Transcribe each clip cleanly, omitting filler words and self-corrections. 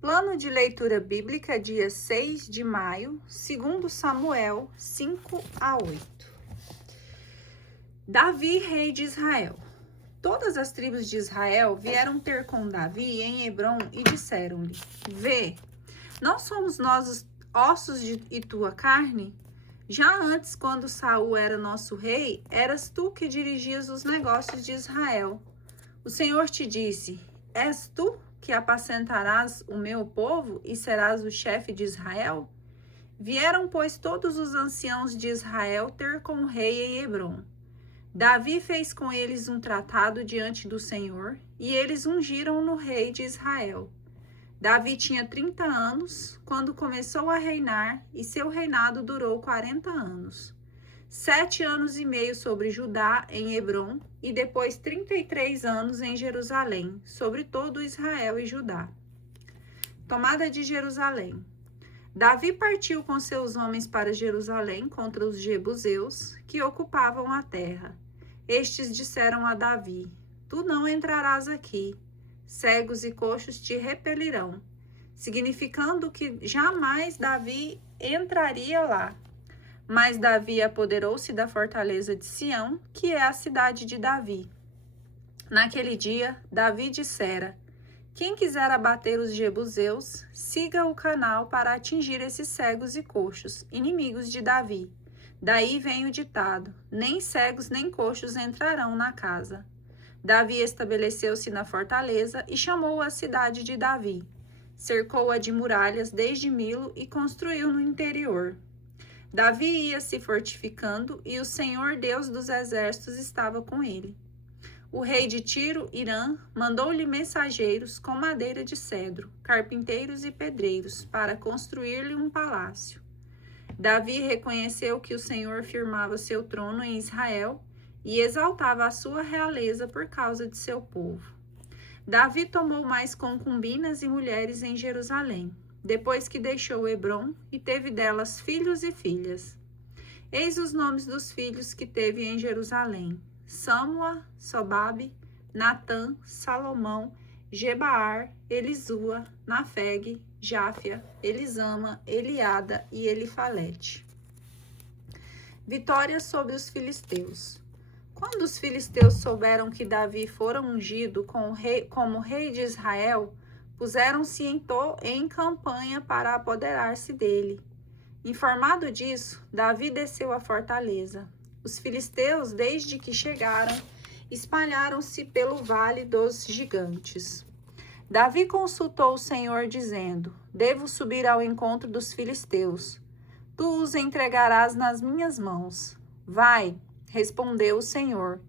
Plano de leitura bíblica, dia 6 de maio, 2 Samuel 5 a 8. Davi, rei de Israel. Todas as tribos de Israel vieram ter com Davi em Hebrom e disseram-lhe: Vê, não somos nós os ossos e tua carne? Já antes, quando Saul era nosso rei, eras tu que dirigias os negócios de Israel. O Senhor te disse: És tu que apacentarás o meu povo e serás o chefe de Israel? Vieram, pois, todos os anciãos de Israel ter com o rei em Hebrom. Davi fez com eles um tratado diante do Senhor, e eles ungiram-no rei de Israel. Davi tinha 30 anos quando começou a reinar, e seu reinado durou 40 anos. 7 anos e meio sobre Judá, em Hebrom, e depois 33 anos em Jerusalém, sobre todo Israel e Judá. Tomada de Jerusalém. Davi partiu com seus homens para Jerusalém contra os jebuseus, que ocupavam a terra. Estes disseram a Davi: Tu não entrarás aqui, cegos e coxos te repelirão, significando que jamais Davi entraria lá. Mas Davi apoderou-se da fortaleza de Sião, que é a cidade de Davi. Naquele dia, Davi dissera: Quem quiser abater os jebuseus, siga o canal para atingir esses cegos e coxos, inimigos de Davi. Daí vem o ditado: nem cegos nem coxos entrarão na casa. Davi estabeleceu-se na fortaleza e chamou a cidade de Davi. Cercou-a de muralhas desde Milo e construiu no interior. Davi ia se fortificando e o Senhor Deus dos exércitos estava com ele. O rei de Tiro, Irã, mandou-lhe mensageiros com madeira de cedro, carpinteiros e pedreiros, para construir-lhe um palácio. Davi reconheceu que o Senhor firmava seu trono em Israel e exaltava a sua realeza por causa de seu povo. Davi tomou mais concubinas e mulheres em Jerusalém, depois que deixou Hebrom, e teve delas filhos e filhas. Eis os nomes dos filhos que teve em Jerusalém: Samua, Sobabe, Natã, Salomão, Gebaar, Elisua, Nafeg, Jáfia, Elisama, Eliada e Elifalete. Vitória sobre os filisteus. Quando os filisteus souberam que Davi fora ungido como rei de Israel, puseram-se em campanha para apoderar-se dele. Informado disso, Davi desceu à fortaleza. Os filisteus, desde que chegaram, espalharam-se pelo vale dos gigantes. Davi consultou o Senhor, dizendo: Devo subir ao encontro dos filisteus. Tu os entregarás nas minhas mãos. Vai, respondeu o Senhor.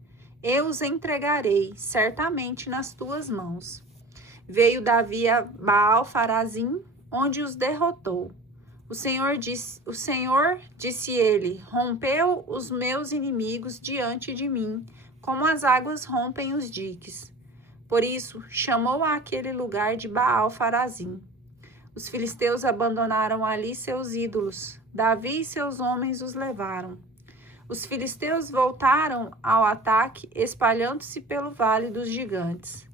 Eu os entregarei, certamente nas tuas mãos. Veio Davi a Baal-Farazim, onde os derrotou. O Senhor disse ele: Rompeu os meus inimigos diante de mim, como as águas rompem os diques. Por isso, chamou aquele lugar de Baal-Farazim. Os filisteus abandonaram ali seus ídolos. Davi e seus homens os levaram. Os filisteus voltaram ao ataque, espalhando-se pelo vale dos gigantes.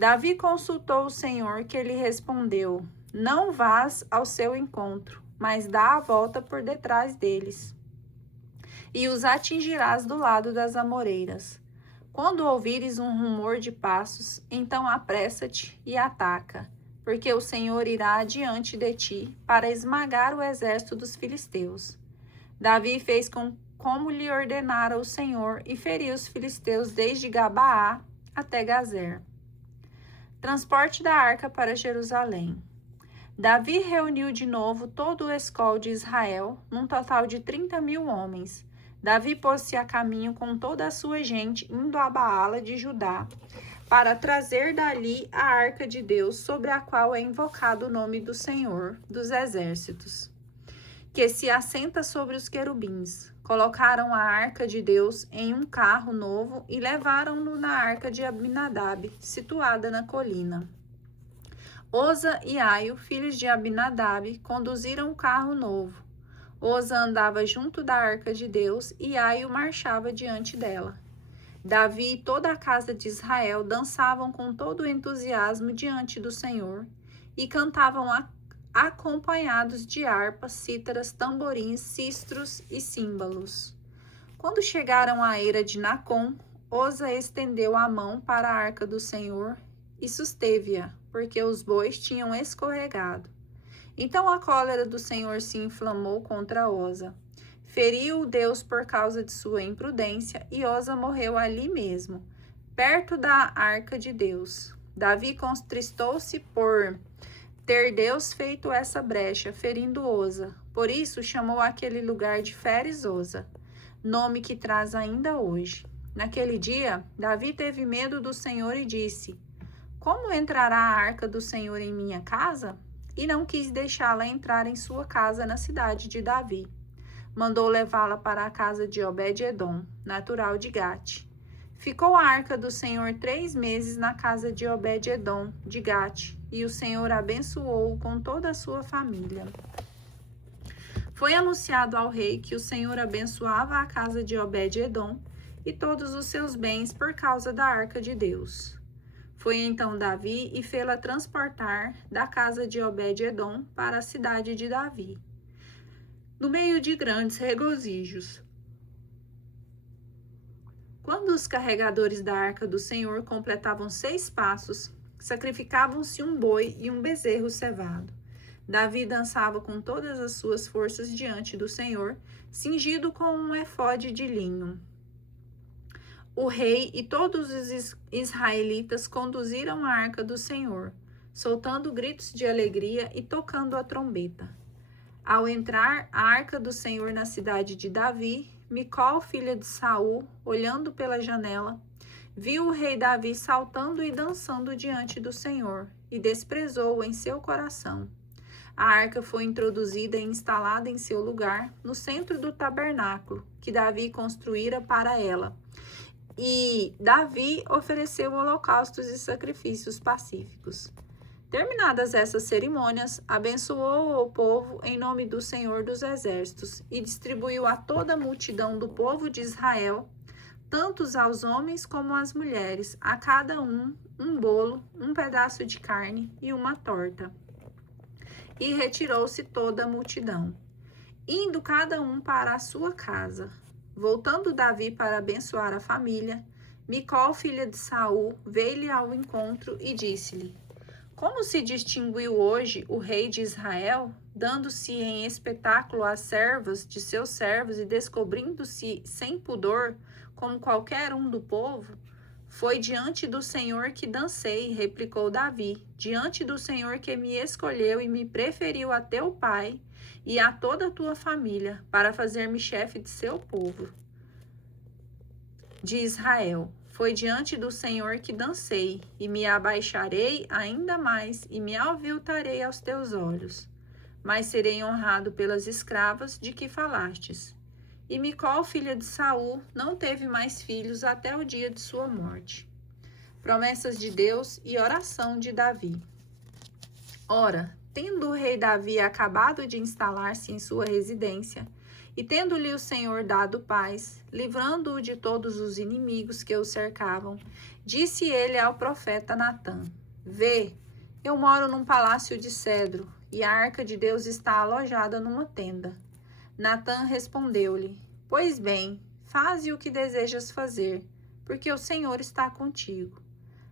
Davi consultou o Senhor, que lhe respondeu: Não vás ao seu encontro, mas dá a volta por detrás deles, e os atingirás do lado das amoreiras. Quando ouvires um rumor de passos, então apressa-te e ataca, porque o Senhor irá adiante de ti para esmagar o exército dos filisteus. Davi fez como lhe ordenara o Senhor e feriu os filisteus desde Gabaá até Gazer. Transporte da arca para Jerusalém. Davi reuniu de novo todo o escol de Israel, num total de 30.000 homens. Davi pôs-se a caminho com toda a sua gente, indo a Baala de Judá, para trazer dali a arca de Deus, sobre a qual é invocado o nome do Senhor dos exércitos, que se assenta sobre os querubins. Colocaram a arca de Deus em um carro novo e levaram-no na arca de Abinadab, situada na colina. Oza e Aio, filhos de Abinadab, conduziram o carro novo. Oza andava junto da arca de Deus e Aio marchava diante dela. Davi e toda a casa de Israel dançavam com todo o entusiasmo diante do Senhor, e cantavam acompanhados de harpas, cítaras, tamborins, sistros e símbolos. Quando chegaram à eira de Nacon, Oza estendeu a mão para a arca do Senhor e susteve-a, porque os bois tinham escorregado. Então a cólera do Senhor se inflamou contra Oza. Feriu o Deus por causa de sua imprudência, e Oza morreu ali mesmo, perto da arca de Deus. Davi contristou-se por ter Deus feito essa brecha, ferindo Oza. Por isso chamou aquele lugar de Feres-Oza, nome que traz ainda hoje. Naquele dia, Davi teve medo do Senhor e disse: Como entrará a arca do Senhor em minha casa? E não quis deixá-la entrar em sua casa na cidade de Davi. Mandou levá-la para a casa de Obed-edom, natural de Gate. Ficou a arca do Senhor 3 meses na casa de Obed-edom de Gate, e o Senhor abençoou-o com toda a sua família. Foi anunciado ao rei que o Senhor abençoava a casa de Obed-edom e todos os seus bens por causa da arca de Deus. Foi então Davi e fê-la transportar da casa de Obed-edom para a cidade de Davi, no meio de grandes regozijos. Quando os carregadores da arca do Senhor completavam 6 passos, sacrificavam-se um boi e um bezerro cevado. Davi dançava com todas as suas forças diante do Senhor, cingido com um efode de linho. O rei e todos os israelitas conduziram a arca do Senhor, soltando gritos de alegria e tocando a trombeta. Ao entrar a arca do Senhor na cidade de Davi, Micol, filha de Saul, olhando pela janela, viu o rei Davi saltando e dançando diante do Senhor, e desprezou-o em seu coração. A arca foi introduzida e instalada em seu lugar, no centro do tabernáculo, que Davi construíra para ela. E Davi ofereceu holocaustos e sacrifícios pacíficos. Terminadas essas cerimônias, abençoou o povo em nome do Senhor dos Exércitos e distribuiu a toda a multidão do povo de Israel, tantos aos homens como às mulheres, a cada um bolo, um pedaço de carne e uma torta. E retirou-se toda a multidão, indo cada um para a sua casa. Voltando Davi para abençoar a família, Micol, filha de Saul, veio-lhe ao encontro e disse-lhe: Como se distinguiu hoje o rei de Israel, dando-se em espetáculo às servas de seus servos e descobrindo-se sem pudor, como qualquer um do povo? Foi diante do Senhor que dancei, replicou Davi, diante do Senhor que me escolheu e me preferiu a teu pai e a toda a tua família, para fazer-me chefe de seu povo, de Israel. Foi diante do Senhor que dancei, e me abaixarei ainda mais, e me aviltarei aos teus olhos. Mas serei honrado pelas escravas de que falastes. E Micol, filha de Saul, não teve mais filhos até o dia de sua morte. Promessas de Deus e oração de Davi. Ora, tendo o rei Davi acabado de instalar-se em sua residência, e tendo-lhe o Senhor dado paz, livrando-o de todos os inimigos que o cercavam, disse ele ao profeta Natã: Vê, eu moro num palácio de cedro, e a arca de Deus está alojada numa tenda. Natã respondeu-lhe: Pois bem, faze o que desejas fazer, porque o Senhor está contigo.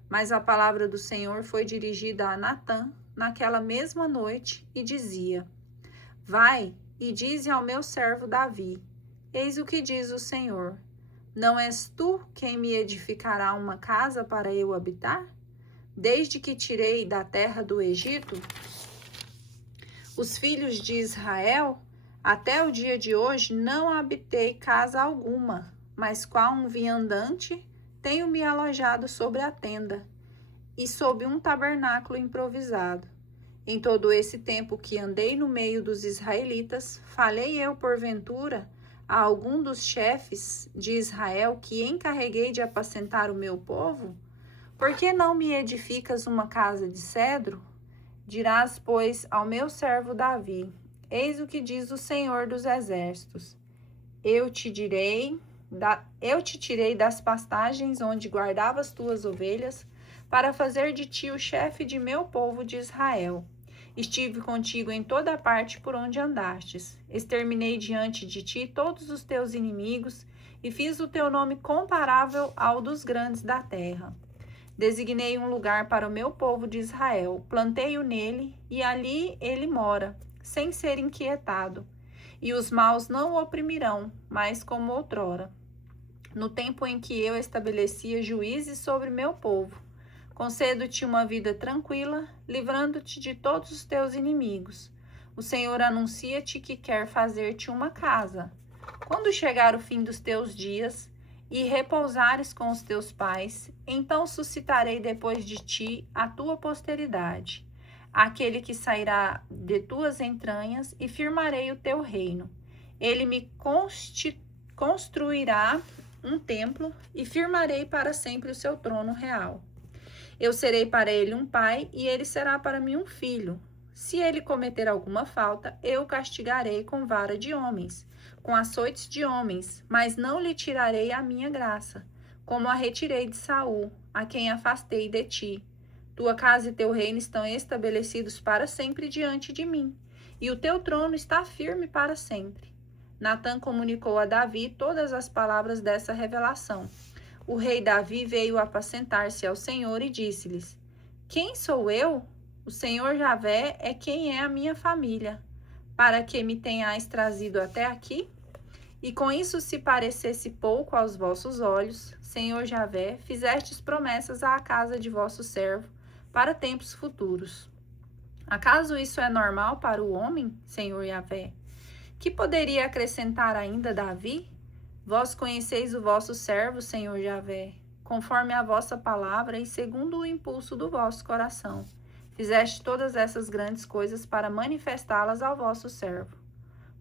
Mas a palavra do Senhor foi dirigida a Natã naquela mesma noite e dizia: Vai e dize ao meu servo Davi: Eis o que diz o Senhor: Não és tu quem me edificará uma casa para eu habitar? Desde que tirei da terra do Egito os filhos de Israel, até o dia de hoje não habitei casa alguma, mas qual um viandante tenho me alojado sobre a tenda e sob um tabernáculo improvisado. Em todo esse tempo que andei no meio dos israelitas, falei eu porventura a algum dos chefes de Israel que encarreguei de apacentar o meu povo? Por que não me edificas uma casa de cedro? Dirás, pois, ao meu servo Davi: Eis o que diz o Senhor dos Exércitos: Eu te tirei das pastagens onde guardavas tuas ovelhas, para fazer de ti o chefe de meu povo de Israel. Estive contigo em toda parte por onde andastes. Exterminei diante de ti todos os teus inimigos e fiz o teu nome comparável ao dos grandes da terra. Designei um lugar para o meu povo de Israel, plantei-o nele e ali ele mora, sem ser inquietado. E os maus não o oprimirão, mais como outrora, no tempo em que eu estabelecia juízes sobre meu povo. Concedo-te uma vida tranquila, livrando-te de todos os teus inimigos. O Senhor anuncia-te que quer fazer-te uma casa. Quando chegar o fim dos teus dias e repousares com os teus pais, então suscitarei depois de ti a tua posteridade, aquele que sairá de tuas entranhas, e firmarei o teu reino. Ele me construirá um templo e firmarei para sempre o seu trono real. Eu serei para ele um pai e ele será para mim um filho. Se ele cometer alguma falta, eu o castigarei com vara de homens, com açoites de homens, mas não lhe tirarei a minha graça, como a retirei de Saul, a quem afastei de ti. Tua casa e teu reino estão estabelecidos para sempre diante de mim, e o teu trono está firme para sempre. Natã comunicou a Davi todas as palavras dessa revelação. O rei Davi veio apacentar-se ao Senhor e disse-lhes: Quem sou eu? O Senhor Javé é quem é a minha família, para que me tenhais trazido até aqui? E com isso se parecesse pouco aos vossos olhos, Senhor Javé, fizestes promessas à casa de vosso servo para tempos futuros. Acaso isso é normal para o homem, Senhor Javé? Que poderia acrescentar ainda Davi? Vós conheceis o vosso servo, Senhor Javé, conforme a vossa palavra e segundo o impulso do vosso coração. Fizeste todas essas grandes coisas para manifestá-las ao vosso servo.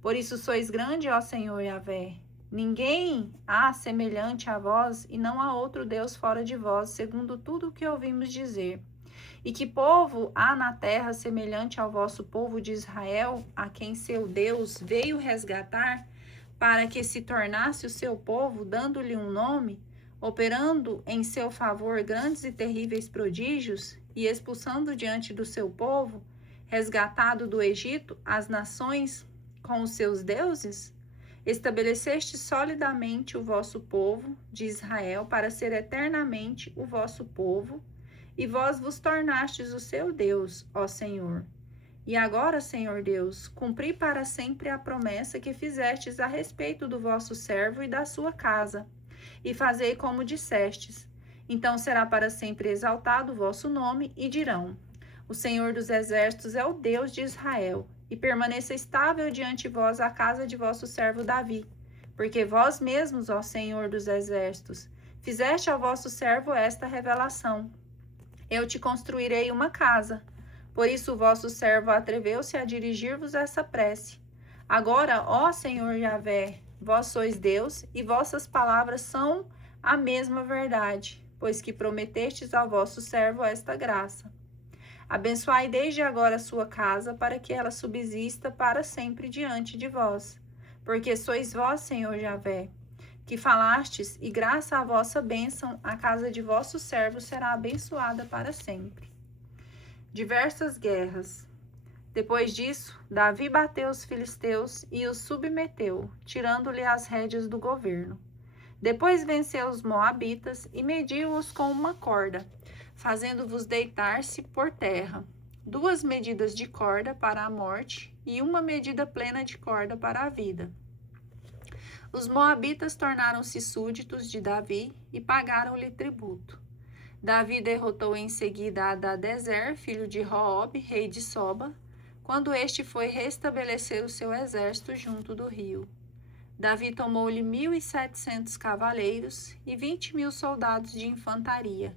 Por isso sois grande, ó Senhor Javé. Ninguém há semelhante a vós e não há outro Deus fora de vós, segundo tudo o que ouvimos dizer. E que povo há na terra semelhante ao vosso povo de Israel, a quem seu Deus veio resgatar, para que se tornasse o seu povo, dando-lhe um nome, operando em seu favor grandes e terríveis prodígios, e expulsando diante do seu povo, resgatado do Egito, as nações com os seus deuses? Estabeleceste solidamente o vosso povo de Israel para ser eternamente o vosso povo, e vós vos tornastes o seu Deus, ó Senhor. E agora, Senhor Deus, cumpri para sempre a promessa que fizestes a respeito do vosso servo e da sua casa, e fazei como dissestes. Então será para sempre exaltado o vosso nome, e dirão: O Senhor dos exércitos é o Deus de Israel, e permaneça estável diante de vós a casa de vosso servo Davi, porque vós mesmos, ó Senhor dos exércitos, fizeste ao vosso servo esta revelação. Eu te construirei uma casa. Por isso o vosso servo atreveu-se a dirigir-vos essa prece. Agora, ó Senhor Javé, vós sois Deus, e vossas palavras são a mesma verdade, pois que prometestes ao vosso servo esta graça. Abençoai desde agora a sua casa, para que ela subsista para sempre diante de vós. Porque sois vós, Senhor Javé, que falastes, e graças à vossa bênção, a casa de vosso servo será abençoada para sempre. Diversas guerras. Depois disso, Davi bateu os filisteus e os submeteu, tirando-lhe as rédeas do governo. Depois venceu os moabitas e mediu-os com uma corda, fazendo-vos deitar-se por terra, 2 medidas de corda para a morte e 1 medida plena de corda para a vida. Os moabitas tornaram-se súditos de Davi e pagaram-lhe tributo. Davi derrotou em seguida Hadadezer, filho de Roob, rei de Soba, quando este foi restabelecer o seu exército junto do rio. Davi tomou-lhe 1.700 cavaleiros e 20.000 soldados de infantaria,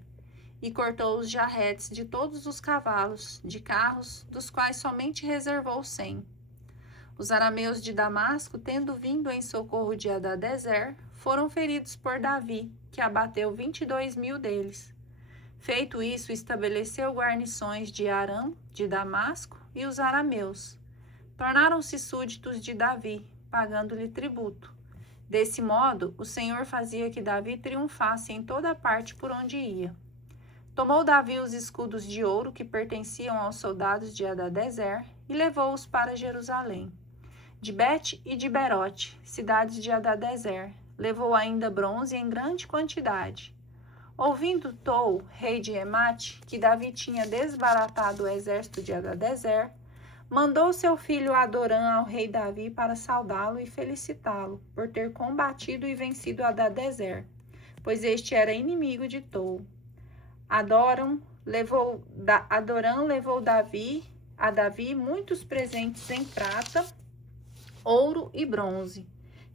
e cortou os jarretes de todos os cavalos, de carros, dos quais somente reservou 100. Os arameus de Damasco, tendo vindo em socorro de Hadadezer, foram feridos por Davi, que abateu 22.000 deles. Feito isso, estabeleceu guarnições de Aram, de Damasco, e os arameus. Tornaram-se súditos de Davi, pagando-lhe tributo. Desse modo, o Senhor fazia que Davi triunfasse em toda parte por onde ia. Tomou Davi os escudos de ouro que pertenciam aos soldados de Hadadezer e levou-os para Jerusalém. De Bet e de Berote, cidades de Hadadezer, levou ainda bronze em grande quantidade. Ouvindo Tou, rei de Emate, que Davi tinha desbaratado o exército de Hadadezer, mandou seu filho Adorã ao rei Davi para saudá-lo e felicitá-lo por ter combatido e vencido Hadadezer, pois este era inimigo de Tou. Adorã levou a Davi muitos presentes em prata, ouro e bronze,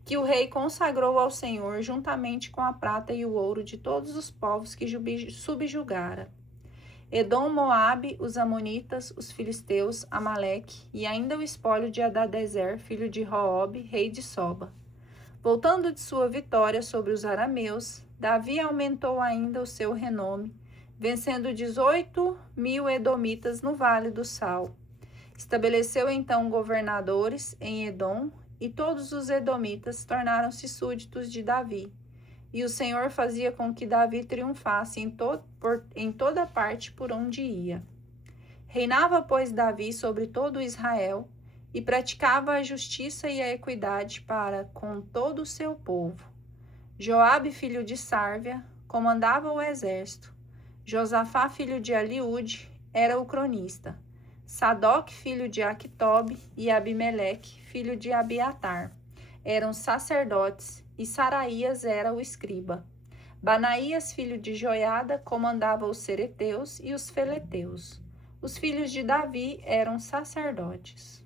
que o rei consagrou ao Senhor juntamente com a prata e o ouro de todos os povos que subjugara. Edom, Moabe, os Amonitas, os Filisteus, Amaleque e ainda o espólio de Hadadezer, filho de Roobe, rei de Soba. Voltando de sua vitória sobre os arameus, Davi aumentou ainda o seu renome, vencendo 18.000 edomitas no Vale do Sal. Estabeleceu então governadores em Edom, e todos os edomitas tornaram-se súditos de Davi. E o Senhor fazia com que Davi triunfasse em toda parte por onde ia. Reinava, pois, Davi sobre todo Israel, e praticava a justiça e a equidade para com todo o seu povo. Joabe, filho de Sárvia, comandava o exército. Josafá, filho de Eliúde, era o cronista. Sadoc, filho de Aquitobe, e Abimeleque, filho de Abiatar, eram sacerdotes, e Saraías era o escriba. Banaías, filho de Joiada, comandava os cereteus e os feleteus. Os filhos de Davi eram sacerdotes.